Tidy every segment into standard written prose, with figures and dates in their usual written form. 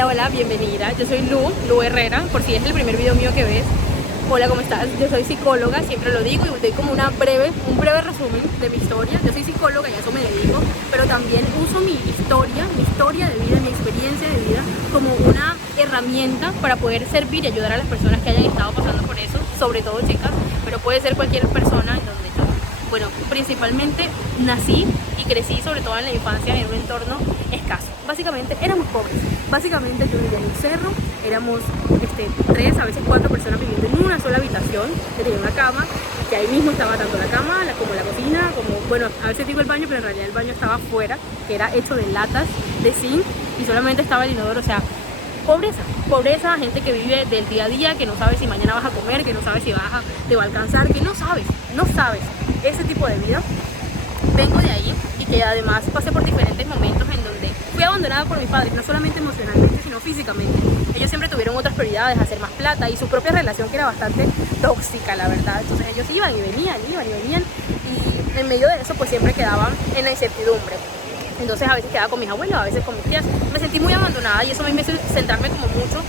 Hola, bienvenida. Yo soy Lu Herrera, por si es el primer video mío que ves. Hola, ¿cómo estás? Yo soy psicóloga, siempre lo digo y doy como un breve resumen de mi historia. Yo soy psicóloga y a eso me dedico, pero también uso mi historia de vida, mi experiencia de vida como una herramienta para poder servir y ayudar a las personas que hayan estado pasando por eso, sobre todo chicas, pero puede ser cualquier persona en donde yo, bueno, principalmente nací y crecí sobre todo en la infancia en un entorno escaso. Básicamente éramos pobres, básicamente yo vivía en un cerro, éramos 3, a veces 4 personas viviendo en una sola habitación, que tenía una cama, que ahí mismo estaba tanto la cama como la cocina, como, bueno, a veces digo el baño, pero en realidad el baño estaba afuera, que era hecho de latas, de zinc, y solamente estaba el inodoro, o sea, pobreza, gente que vive del día a día, que no sabe si mañana vas a comer, que no sabe si te va a alcanzar, que no sabes, ese tipo de vida. Vengo de ahí y que además pasé por diferentes momentos en donde fui abandonada por mis padres, no solamente emocionalmente, sino físicamente. Ellos siempre tuvieron otras prioridades, hacer más plata y su propia relación que era bastante tóxica, la verdad. Entonces ellos iban y venían, y en medio de eso pues siempre quedaban en la incertidumbre. Entonces a veces quedaba con mis abuelos, a veces con mis tías. Me sentí muy abandonada y eso me hizo centrarme como mucho,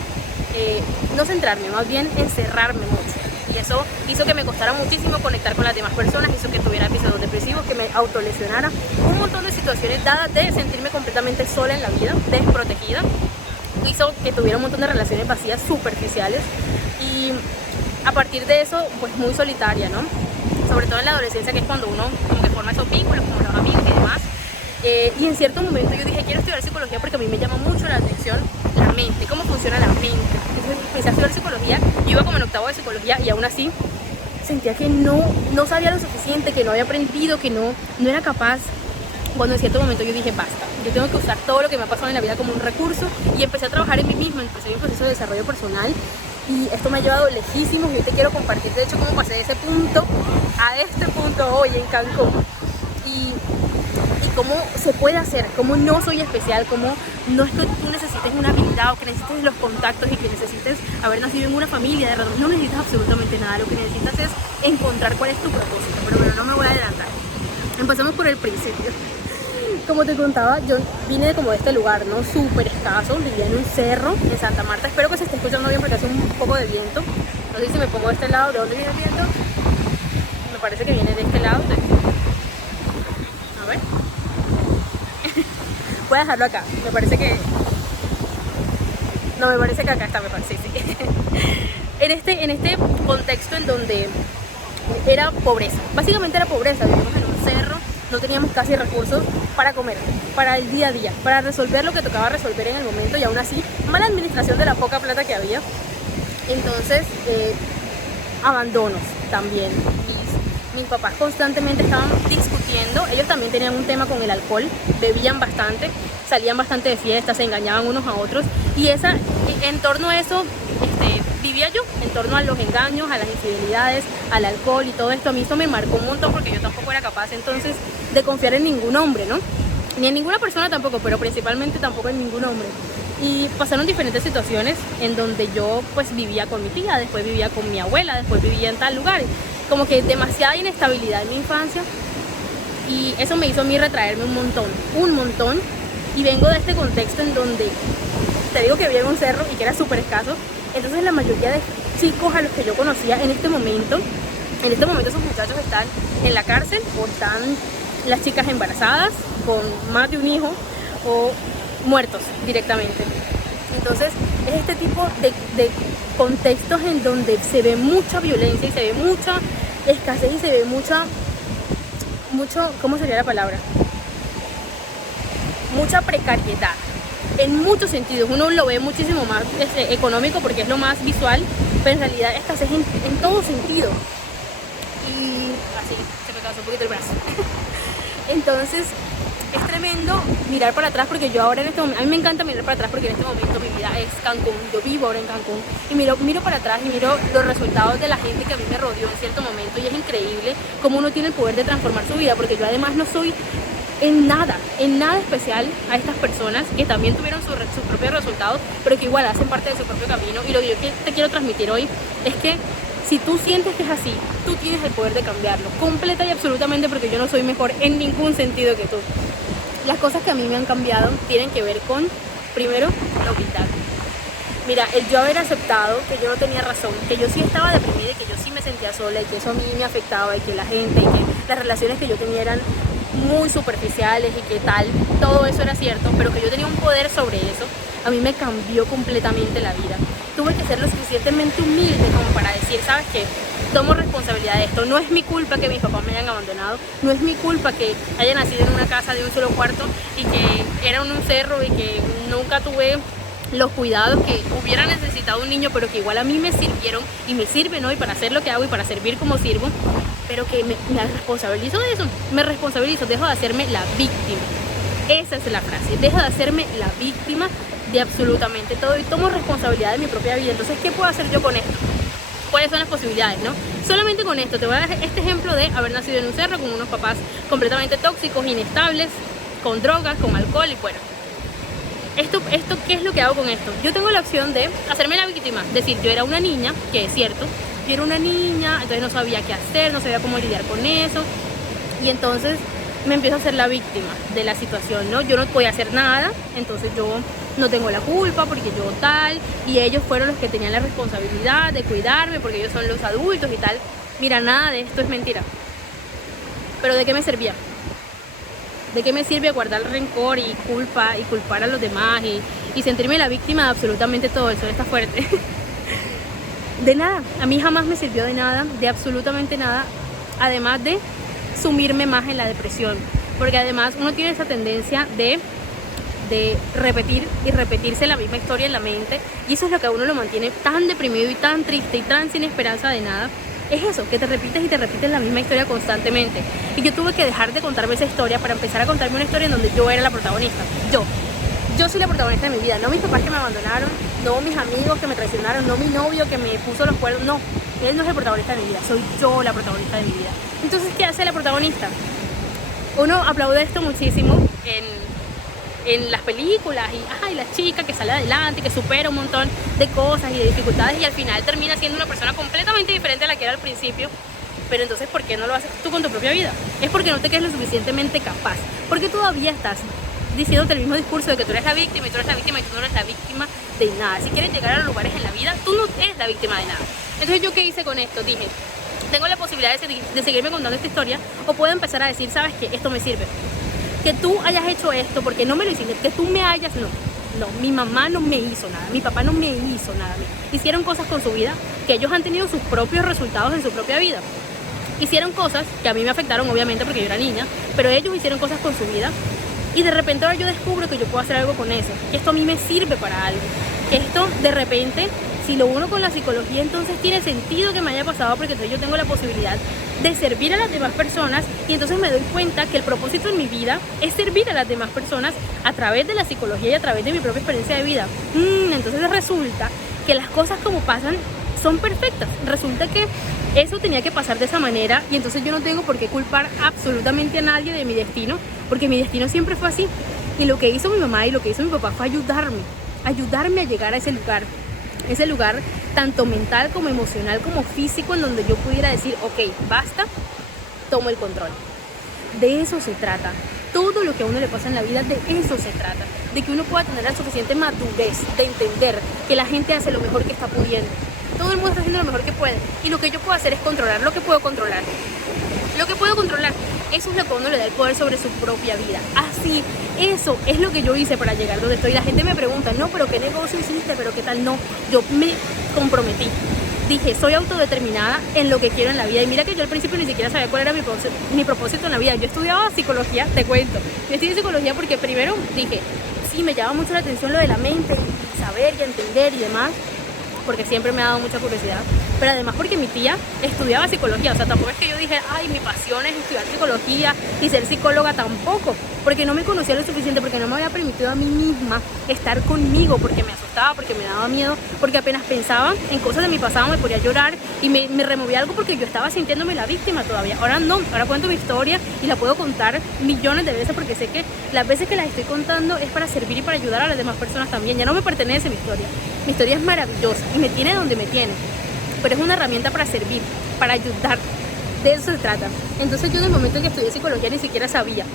no centrarme, más bien encerrarme mucho. Y eso hizo que me costara muchísimo conectar con las demás personas, hizo que tuviera episodios depresivos, que me autolesionara, un montón de situaciones dadas de sentirme completamente sola en la vida, desprotegida. Hizo que tuviera un montón de relaciones vacías, superficiales, y a partir de eso, pues muy solitaria, ¿no? Sobre todo en la adolescencia, que es cuando uno como que forma esos vínculos, como los amigos y demás. Y en cierto momento yo dije, quiero estudiar psicología porque a mí me llama mucho la atención la mente, cómo funciona la mente. Entonces empecé a estudiar psicología, yo iba como en octavo de psicología y aún así sentía que no sabía lo suficiente, que no había aprendido, que no era capaz. Cuando en cierto momento yo dije, basta, yo tengo que usar todo lo que me ha pasado en la vida como un recurso, y empecé a trabajar en mí misma, empecé mi proceso de desarrollo personal, y esto me ha llevado lejísimos. Y hoy te quiero compartir de hecho cómo pasé de ese punto a este punto hoy en Cancún, y cómo se puede hacer, cómo no soy especial, cómo no es que tú necesites una habilidad o que necesites los contactos y que necesites haber nacido en una familia de ratones. No necesitas absolutamente nada, lo que necesitas es encontrar cuál es tu propósito. Pero bueno, no me voy a adelantar. Empecemos por el principio. Como te contaba, yo vine como de este lugar, ¿no? Súper escaso, vivía en un cerro en Santa Marta. Espero que se esté escuchando bien porque hace un poco de viento. No sé si me pongo de este lado. ¿De dónde viene el viento? Me parece que viene de este lado. A ver. Voy a dejarlo acá. Me parece que acá está mejor. Sí. En este contexto en donde era pobreza. Básicamente era pobreza. Vivíamos en un cerro. No teníamos casi recursos para comer, para el día a día, para resolver lo que tocaba resolver en el momento, y aún así, mala administración de la poca plata que había. Entonces, abandonos también. Mis papás constantemente estaban discutiendo, ellos también tenían un tema con el alcohol, bebían bastante, salían bastante de fiestas, se engañaban unos a otros, y en torno a eso vivía yo, en torno a los engaños, a las infidelidades, al alcohol y todo esto. A mí eso me marcó un montón porque yo tampoco era capaz entonces de confiar en ningún hombre, ¿no? Ni en ninguna persona tampoco, pero principalmente tampoco en ningún hombre. Y pasaron diferentes situaciones en donde yo pues vivía con mi tía, después vivía con mi abuela, después vivía en tal lugar. Como que demasiada inestabilidad en mi infancia, y eso me hizo a mí retraerme un montón. Y vengo de este contexto en donde te digo que vivía en un cerro y que era súper escaso. Entonces la mayoría de chicos a los que yo conocía en este momento esos muchachos están en la cárcel, o están las chicas embarazadas con más de un hijo, o muertos directamente. Entonces es este tipo de contextos en donde se ve mucha violencia y se ve mucha escasez y se ve mucho, ¿cómo sería la palabra? Mucha precariedad en muchos sentidos. Uno lo ve muchísimo más económico porque es lo más visual, pero en realidad escasez en todo sentido. Y así se me cansó un poquito el brazo. Entonces es tremendo mirar para atrás, porque yo ahora en este momento, a mí me encanta mirar para atrás porque en este momento mi vida es Cancún, yo vivo ahora en Cancún, y miro para atrás y miro los resultados de la gente que a mí me rodeó en cierto momento, y es increíble cómo uno tiene el poder de transformar su vida, porque yo además no soy en nada especial a estas personas que también tuvieron sus propios resultados, pero que igual hacen parte de su propio camino. Y lo que yo te quiero transmitir hoy es que si tú sientes que es así, tú tienes el poder de cambiarlo, completa y absolutamente, porque yo no soy mejor en ningún sentido que tú. Las cosas que a mí me han cambiado tienen que ver con, primero, la humildad. Mira, el yo haber aceptado que yo no tenía razón, que yo sí estaba deprimida y que yo sí me sentía sola y que eso a mí me afectaba y que la gente y que las relaciones que yo tenía eran muy superficiales y que tal, todo eso era cierto, pero que yo tenía un poder sobre eso, a mí me cambió completamente la vida. Tuve que ser lo suficientemente humilde como para decir, ¿sabes qué? Tomo responsabilidad de esto. No es mi culpa que mis papás me hayan abandonado, no es mi culpa que haya nacido en una casa de un solo cuarto y que era en un cerro y que nunca tuve los cuidados que hubiera necesitado un niño, pero que igual a mí me sirvieron y me sirven hoy para hacer lo que hago y para servir como sirvo, pero que me responsabilizo de eso, me responsabilizo, dejo de hacerme la víctima. Esa es la frase, dejo de hacerme la víctima de absolutamente todo y tomo responsabilidad de mi propia vida. Entonces, ¿qué puedo hacer yo con esto? ¿Cuáles son las posibilidades, no? Solamente con esto, te voy a dar este ejemplo de haber nacido en un cerro con unos papás completamente tóxicos, inestables, con drogas, con alcohol y bueno. Esto, ¿qué es lo que hago con esto? Yo tengo la opción de hacerme la víctima, decir, yo era una niña, que es cierto, yo era una niña, entonces no sabía qué hacer, no sabía cómo lidiar con eso, y entonces me empiezo a hacer la víctima de la situación, ¿no? Yo no podía hacer nada, entonces yo no tengo la culpa porque yo tal, y ellos fueron los que tenían la responsabilidad de cuidarme porque ellos son los adultos y tal. Mira, nada de esto es mentira. Pero ¿de qué me servía? ¿De qué me sirve guardar rencor y culpa y culpar a los demás y sentirme la víctima de absolutamente todo? El sol está fuerte. De nada, a mí jamás me sirvió de nada, de absolutamente nada, además de sumirme más en la depresión, porque además uno tiene esa tendencia de repetir y repetirse la misma historia en la mente, y eso es lo que a uno lo mantiene tan deprimido y tan triste y tan sin esperanza de nada. Es eso, que te repites y te repites la misma historia constantemente. Y yo tuve que dejar de contarme esa historia para empezar a contarme una historia en donde yo era la protagonista. Yo soy la protagonista de mi vida, no mis papás que me abandonaron, no mis amigos que me traicionaron, no mi novio que me puso los cuernos, no. Él no es el protagonista de mi vida, soy yo la protagonista de mi vida. Entonces, ¿qué hace la protagonista? Uno aplaude esto muchísimo en las películas y la chica que sale adelante, que supera un montón de cosas y de dificultades y al final termina siendo una persona completamente diferente a la que era al principio. Pero entonces, ¿por qué no lo haces tú con tu propia vida? Es porque no te crees lo suficientemente capaz, porque todavía estás diciéndote el mismo discurso de que tú eres la víctima y tú eres la víctima y tú no eres la víctima de nada. Si quieres llegar a los lugares en la vida, tú no eres la víctima de nada. Entonces, ¿yo qué hice con esto? Dije, tengo la posibilidad de seguirme contando esta historia o puedo empezar a decir, ¿sabes qué? Esto me sirve. Que tú hayas hecho esto porque no me lo hiciste, que tú me hayas, no, mi mamá no me hizo nada, mi papá no me hizo nada, hicieron cosas con su vida que ellos han tenido sus propios resultados en su propia vida, hicieron cosas que a mí me afectaron obviamente porque yo era niña, pero ellos hicieron cosas con su vida y de repente ahora yo descubro que yo puedo hacer algo con eso, que esto a mí me sirve para algo, que esto de repente, si lo uno con la psicología, entonces tiene sentido que me haya pasado porque entonces yo tengo la posibilidad de servir a las demás personas y entonces me doy cuenta que el propósito en mi vida es servir a las demás personas a través de la psicología y a través de mi propia experiencia de vida. Entonces resulta que las cosas como pasan son perfectas. Resulta que eso tenía que pasar de esa manera y entonces yo no tengo por qué culpar absolutamente a nadie de mi destino porque mi destino siempre fue así. Y lo que hizo mi mamá y lo que hizo mi papá fue ayudarme a llegar a ese lugar tanto mental como emocional como físico en donde yo pudiera decir, ok, basta, tomo el control. De eso se trata. Todo lo que a uno le pasa en la vida, de eso se trata. De que uno pueda tener la suficiente madurez de entender que la gente hace lo mejor que está pudiendo. Todo el mundo está haciendo lo mejor que puede. Y lo que yo puedo hacer es controlar lo que puedo controlar. Lo que puedo controlar, eso es lo que a uno le da el poder sobre su propia vida. Así, eso es lo que yo hice para llegar donde estoy. La gente me pregunta, no, pero ¿qué negocio hiciste? ¿Pero qué tal? No, yo me comprometí. Dije, soy autodeterminada en lo que quiero en la vida. Y mira que yo al principio ni siquiera sabía cuál era mi propósito en la vida. Yo estudiaba psicología, te cuento. Yo estudié psicología porque primero dije, sí, me llama mucho la atención lo de la mente y saber y entender y demás, porque siempre me ha dado mucha curiosidad, pero además porque mi tía estudiaba psicología, o sea, tampoco es que yo dije, ay, mi pasión es estudiar psicología y ser psicóloga, tampoco, porque no me conocía lo suficiente, porque no me había permitido a mí misma estar conmigo, porque me asustaba, porque me daba miedo, porque apenas pensaba en cosas de mi pasado me podía llorar y me removía algo porque yo estaba sintiéndome la víctima todavía. Ahora no, ahora cuento mi historia y la puedo contar millones de veces porque sé que las veces que las estoy contando es para servir y para ayudar a las demás personas también. Ya no me pertenece mi historia es maravillosa y me tiene donde me tiene, pero es una herramienta para servir, para ayudar, De eso se trata. Entonces yo en el momento en que estudié psicología ni siquiera sabía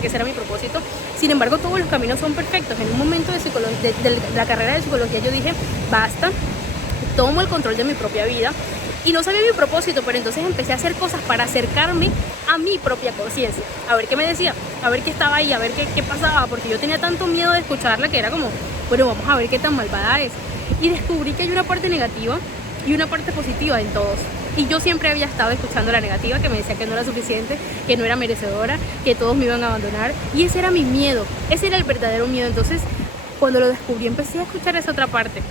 que ese era mi propósito. Sin embargo, todos los caminos son perfectos. En un momento de la carrera de psicología yo dije, basta, tomo el control de mi propia vida. Y no sabía mi propósito, pero entonces empecé a hacer cosas para acercarme a mi propia conciencia. A ver qué me decía, a ver qué estaba ahí, a ver qué pasaba, porque yo tenía tanto miedo de escucharla que era como, bueno, vamos a ver qué tan malvada es. Y descubrí que hay una parte negativa y una parte positiva en todos. Y yo siempre había estado escuchando la negativa, que me decía que no era suficiente, que no era merecedora, que todos me iban a abandonar. Y ese era mi miedo, ese era el verdadero miedo. Entonces, cuando lo descubrí, empecé a escuchar esa otra parte,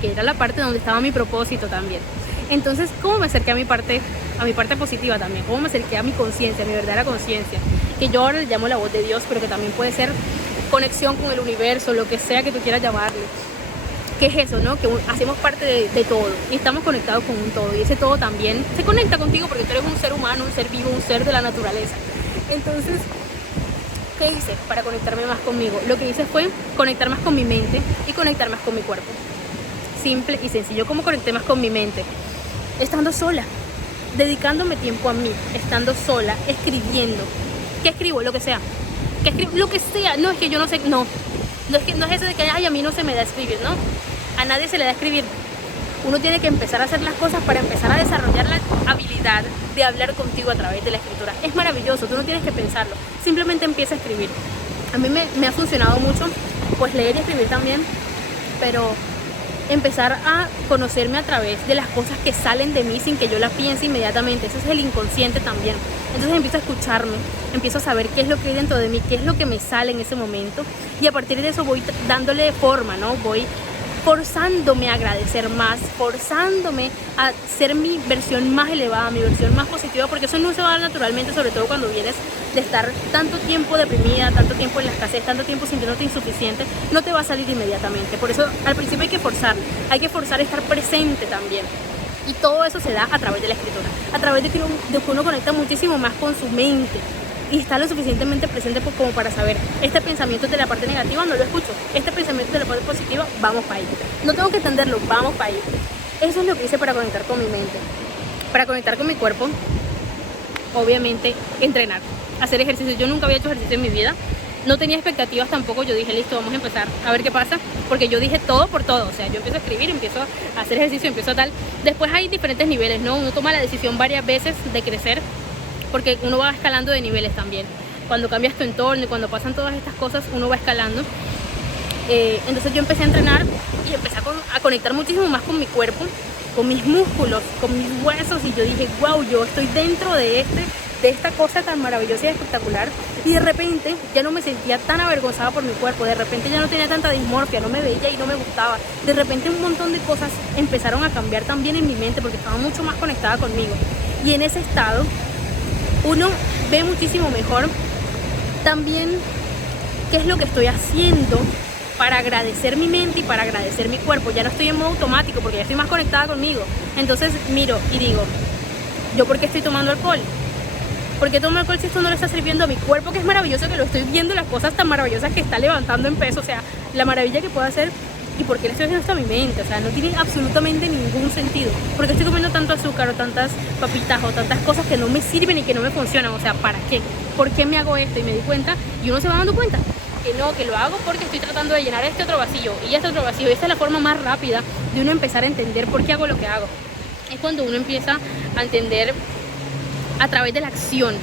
que era la parte donde estaba mi propósito también. Entonces, ¿cómo me acerqué a mi parte positiva también? ¿Cómo me acerqué a mi conciencia, a mi verdadera conciencia? Que yo ahora le llamo la voz de Dios, pero que también puede ser conexión con el universo, lo que sea que tú quieras llamarle. ¿Qué es eso, no? Que hacemos parte de todo y estamos conectados con un todo. Y ese todo también se conecta contigo porque tú eres un ser humano, un ser vivo, un ser de la naturaleza. Entonces, ¿qué hice para conectarme más conmigo? Lo que hice fue conectar más con mi mente y conectar más con mi cuerpo. Simple y sencillo. ¿Cómo conecté más con mi mente? Estando sola, dedicándome tiempo a mí, estando sola, escribiendo. ¿Qué escribo? Lo que sea. ¿Qué escribo? Lo que sea. No, es que yo no sé, no es eso de que ay, a mí no se me da escribir, ¿no? A nadie se le da escribir. Uno tiene que empezar a hacer las cosas para empezar a desarrollar la habilidad de hablar contigo a través de la escritura. Es maravilloso, tú no tienes que pensarlo, simplemente empieza a escribir. A mí me ha funcionado mucho, pues leer y escribir también, pero empezar a conocerme a través de las cosas que salen de mí sin que yo las piense inmediatamente. Ese es el inconsciente también. Entonces empiezo a escucharme, empiezo a saber qué es lo que hay dentro de mí, qué es lo que me sale en ese momento, y a partir de eso voy dándole forma, ¿no? Voy forzándome a agradecer más, forzándome a ser mi versión más elevada, mi versión más positiva, porque eso no se va a dar naturalmente, sobre todo cuando vienes de estar tanto tiempo deprimida, tanto tiempo en la escasez, tanto tiempo sintiéndote insuficiente, no te va a salir inmediatamente. Por eso al principio hay que forzar a estar presente también. Y todo eso se da a través de la escritura, a través de que uno conecta muchísimo más con su mente y está lo suficientemente presente como para saber, este pensamiento de la parte negativa no lo escucho, este pensamiento de la parte positiva, vamos para ahí. No tengo que entenderlo, vamos para ahí. Eso es lo que hice para conectar con mi mente. Para conectar con mi cuerpo, obviamente, entrenar, hacer ejercicio. Yo nunca había hecho ejercicio en mi vida. No tenía expectativas tampoco, yo dije, listo, vamos a empezar a ver qué pasa, porque yo dije todo por todo, o sea, yo empiezo a escribir, empiezo a hacer ejercicio, empiezo a tal. Después hay diferentes niveles, ¿no? Uno toma la decisión varias veces de crecer, porque uno va escalando de niveles también. Cuando cambias tu entorno y cuando pasan todas estas cosas, uno va escalando. Entonces yo empecé a entrenar y empecé a conectar muchísimo más con mi cuerpo, con mis músculos, con mis huesos, y yo dije, wow, yo estoy dentro de esta cosa tan maravillosa y espectacular, y de repente ya no me sentía tan avergonzada por mi cuerpo, de repente ya no tenía tanta dismorfia, no me veía y no me gustaba, de repente un montón de cosas empezaron a cambiar también en mi mente porque estaba mucho más conectada conmigo, y en ese estado uno ve muchísimo mejor también qué es lo que estoy haciendo para agradecer mi mente y para agradecer mi cuerpo. Ya no estoy en modo automático porque ya estoy más conectada conmigo, entonces miro y digo, ¿yo por qué estoy tomando alcohol? ¿Por qué tomo alcohol si esto no le está sirviendo a mi cuerpo, que es maravilloso, que lo estoy viendo, las cosas tan maravillosas que está levantando en peso, o sea, la maravilla que puedo hacer? ¿Y por qué le estoy haciendo esto a mi mente? O sea, no tiene absolutamente ningún sentido. ¿Por qué estoy comiendo tanto azúcar o tantas papitas o tantas cosas que no me sirven y que no me funcionan? O sea, ¿para qué? ¿Por qué me hago esto? Y me di cuenta, y uno se va dando cuenta que no, que lo hago porque estoy tratando de llenar este otro vacío y este otro vacío. Y esa es la forma más rápida de uno empezar a entender por qué hago lo que hago. Es cuando uno empieza a entender a través de la acción,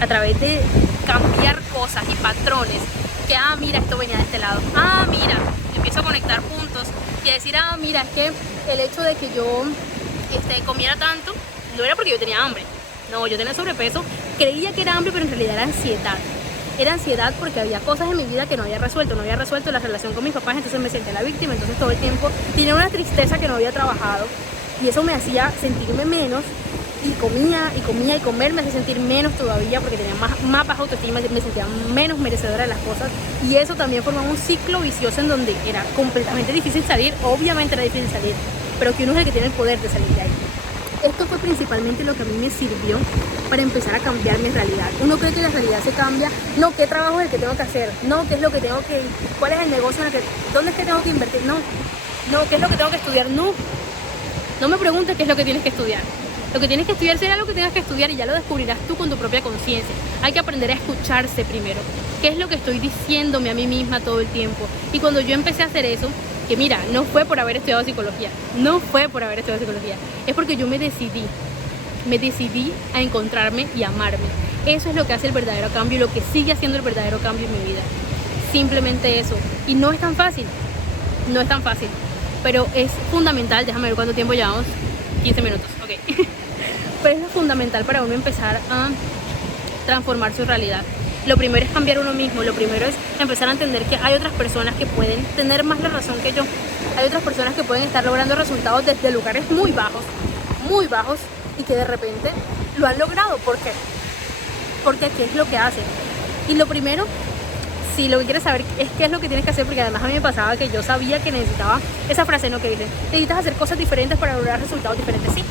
a través de cambiar cosas y patrones, que mira, esto venía de este lado, mira, empiezo a conectar puntos y a decir, mira, es que el hecho de que yo comiera tanto no era porque yo tenía hambre, no, yo tenía sobrepeso, creía que era hambre, pero en realidad era ansiedad porque había cosas en mi vida que no había resuelto la relación con mis papás, entonces me sentí la víctima, entonces todo el tiempo tenía una tristeza que no había trabajado y eso me hacía sentirme menos. Y comía y comer me hacía sentir menos todavía porque tenía más baja autoestima, me sentía menos merecedora de las cosas, y eso también formaba un ciclo vicioso en donde era completamente difícil salir. Obviamente era difícil salir, pero que uno es el que tiene el poder de salir de ahí. Esto fue principalmente lo que a mí me sirvió para empezar a cambiar mi realidad. Uno cree que la realidad se cambia, no, qué trabajo es el que tengo que hacer, no, qué es lo que tengo que, cuál es el negocio en el que, dónde es que tengo que invertir, no, qué es lo que tengo que estudiar, no me preguntes qué es lo que tienes que estudiar. Lo que tienes que estudiar será lo que tengas que estudiar y ya lo descubrirás tú con tu propia conciencia. Hay que aprender a escucharse primero. ¿Qué es lo que estoy diciéndome a mí misma todo el tiempo? Y cuando yo empecé a hacer eso, que mira, no fue por haber estudiado psicología, es porque yo me decidí a encontrarme y amarme. Eso es lo que hace el verdadero cambio y lo que sigue haciendo el verdadero cambio en mi vida. Simplemente eso. Y no es tan fácil, pero es fundamental. Déjame ver cuánto tiempo llevamos. 15 minutos, ok. Pero es fundamental para uno empezar a transformar su realidad. Lo primero es cambiar uno mismo, lo primero es empezar a entender que hay otras personas que pueden tener más la razón que yo. Hay otras personas que pueden estar logrando resultados desde lugares muy bajos, y que de repente lo han logrado. ¿Por qué? Porque ¿qué es lo que hacen? Y lo primero, si lo que quieres saber es qué es lo que tienes que hacer, porque además a mí me pasaba que yo sabía que necesitaba esa frase, ¿no? Que dice, necesitas hacer cosas diferentes para lograr resultados diferentes, sí,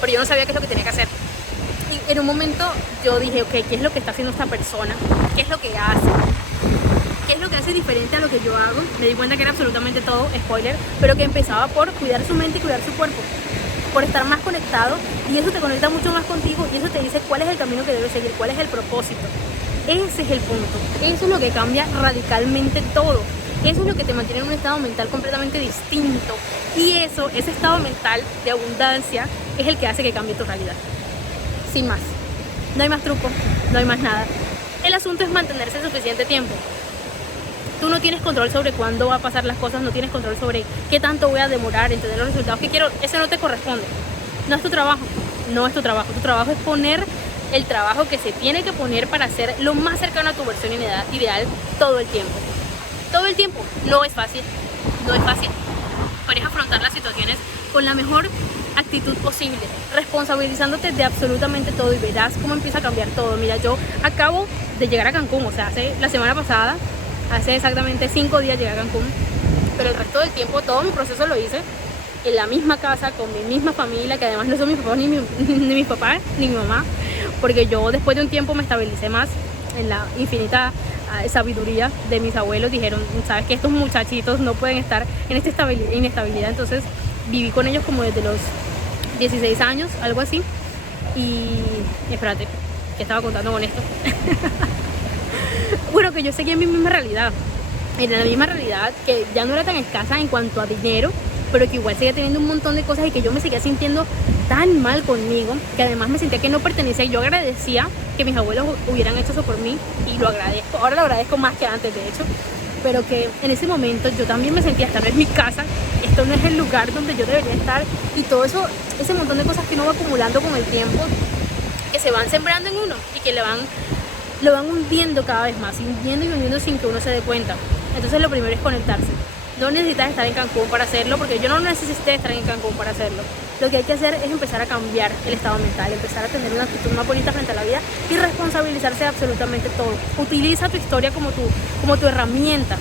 pero yo no sabía qué es lo que tenía que hacer. Y en un momento yo dije, ok, ¿qué es lo que está haciendo esta persona? ¿Qué es lo que hace? ¿Qué es lo que hace diferente a lo que yo hago? Me di cuenta que era absolutamente todo, spoiler, pero que empezaba por cuidar su mente y cuidar su cuerpo, por estar más conectado, y eso te conecta mucho más contigo y eso te dice cuál es el camino que debes seguir, cuál es el propósito. Ese es el punto, eso es lo que cambia radicalmente todo. Eso es lo que te mantiene en un estado mental completamente distinto, y ese estado mental de abundancia es el que hace que cambie tu realidad. Sin más, no hay más truco, no hay más nada. El asunto es mantenerse suficiente tiempo. Tú no tienes control sobre cuándo va a pasar las cosas, no tienes control sobre qué tanto voy a demorar en tener los resultados que quiero. Eso no te corresponde, no es tu trabajo, tu trabajo es poner el trabajo que se tiene que poner para ser lo más cercano a tu versión ideal todo el tiempo. Todo el tiempo. No es fácil, pero es afrontar las situaciones con la mejor actitud posible, responsabilizándote de absolutamente todo, y verás cómo empieza a cambiar todo. Mira, yo acabo de llegar a Cancún, o sea, la semana pasada, hace exactamente 5 días llegué a Cancún, pero el resto del tiempo todo mi proceso lo hice en la misma casa, con mi misma familia, que además no son mis papás ni mis papás ni mi mamá, porque yo después de un tiempo me estabilicé más en la infinita sabiduría de mis abuelos. Dijeron, sabes que estos muchachitos no pueden estar en esta inestabilidad, entonces viví con ellos como desde los 16 años, algo así. Y espérate, ¿qué estaba contando con esto? Bueno, que yo seguía en mi misma realidad, en la misma realidad, que ya no era tan escasa en cuanto a dinero, pero que igual seguía teniendo un montón de cosas, y que yo me seguía sintiendo tan mal conmigo, que además me sentía que no pertenecía. Yo agradecía que mis abuelos hubieran hecho eso por mí, y lo agradezco, ahora lo agradezco más que antes, de hecho, pero que en ese momento yo también me sentía, esta no es mi casa, esto no es el lugar donde yo debería estar, y todo eso, ese montón de cosas que uno va acumulando con el tiempo, que se van sembrando en uno y que lo van hundiendo cada vez más, hundiendo sin que uno se dé cuenta. Entonces lo primero es conectarse. No necesitas estar en Cancún para hacerlo, porque yo no necesité estar en Cancún para hacerlo. Lo que hay que hacer es empezar a cambiar el estado mental, empezar a tener una actitud más bonita frente a la vida y responsabilizarse de absolutamente todo. Utiliza tu historia como tu herramienta.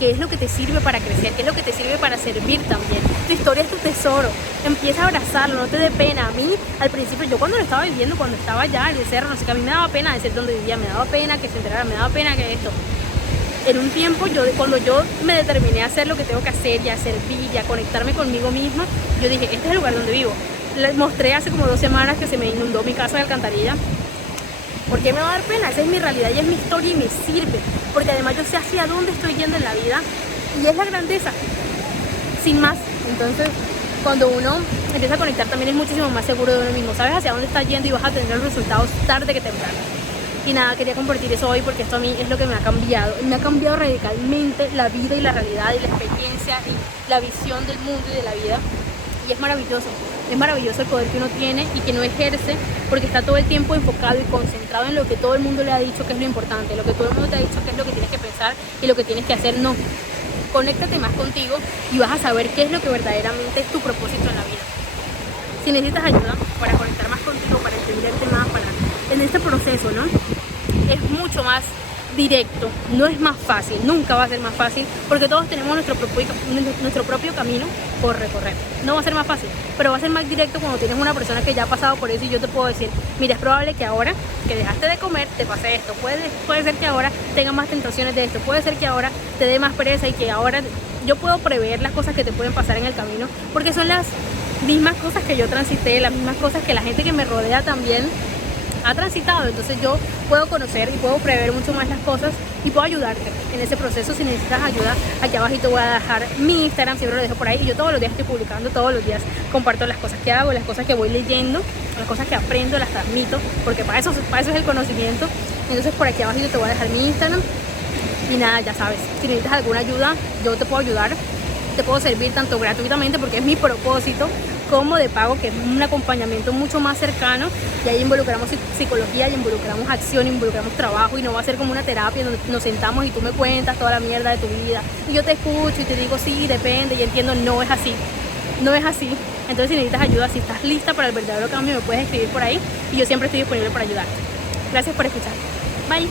¿Qué es lo que te sirve para crecer? ¿Qué es lo que te sirve para servir también? Tu historia es tu tesoro. Empieza a abrazarlo, no te dé pena. A mí, al principio, yo cuando lo estaba viviendo, cuando estaba allá en el cerro, no sé, que a mí me daba pena decir dónde vivía, me daba pena que se enterara, me daba pena que esto. En un tiempo, cuando yo me determiné a hacer lo que tengo que hacer y a servir y a conectarme conmigo misma, yo dije, este es el lugar donde vivo. Les mostré hace como 2 semanas que se me inundó mi casa de alcantarilla. ¿Por qué me va a dar pena? Esa es mi realidad y es mi historia, y me sirve, porque además yo sé hacia dónde estoy yendo en la vida, y es la grandeza, sin más. Entonces, cuando uno empieza a conectar, también es muchísimo más seguro de uno mismo. Sabes hacia dónde estás yendo y vas a tener los resultados tarde que temprano. Y nada, quería compartir eso hoy porque esto a mí es lo que me ha cambiado. Me ha cambiado radicalmente la vida y la realidad y la experiencia y la visión del mundo y de la vida. Y es maravilloso el poder que uno tiene y que no ejerce, porque está todo el tiempo enfocado y concentrado en lo que todo el mundo le ha dicho que es lo importante, lo que todo el mundo te ha dicho que es lo que tienes que pensar y lo que tienes que hacer. No, conéctate más contigo y vas a saber qué es lo que verdaderamente es tu propósito en la vida. Si necesitas ayuda para conectar más contigo, para entenderte más, en este proceso, ¿no? Es mucho más directo, no es más fácil, nunca va a ser más fácil, porque todos tenemos nuestro propio camino por recorrer. No va a ser más fácil, pero va a ser más directo cuando tienes una persona que ya ha pasado por eso, y yo te puedo decir, mira, es probable que ahora que dejaste de comer te pase esto, puede ser que ahora tengas más tentaciones de esto, puede ser que ahora te dé más pereza, y que ahora yo puedo prever las cosas que te pueden pasar en el camino, porque son las mismas cosas que yo transité, las mismas cosas que la gente que me rodea también ha transitado. Entonces yo puedo conocer y puedo prever mucho más las cosas y puedo ayudarte en ese proceso. Si necesitas ayuda, aquí abajito voy a dejar mi Instagram, siempre lo dejo por ahí, y yo todos los días estoy publicando, todos los días comparto las cosas que hago, las cosas que voy leyendo, las cosas que aprendo, las transmito, porque para eso es el conocimiento. Entonces por aquí abajito te voy a dejar mi Instagram. Y nada, ya sabes, si necesitas alguna ayuda, yo te puedo ayudar, te puedo servir tanto gratuitamente, porque es mi propósito, como de pago, que es un acompañamiento mucho más cercano, y ahí involucramos psicología, y involucramos acción, involucramos trabajo, y no va a ser como una terapia donde nos sentamos y tú me cuentas toda la mierda de tu vida y yo te escucho y te digo sí, depende, y entiendo. No es así, no es así. Entonces si necesitas ayuda, si estás lista para el verdadero cambio, me puedes escribir por ahí y yo siempre estoy disponible para ayudarte. Gracias por escuchar. Bye.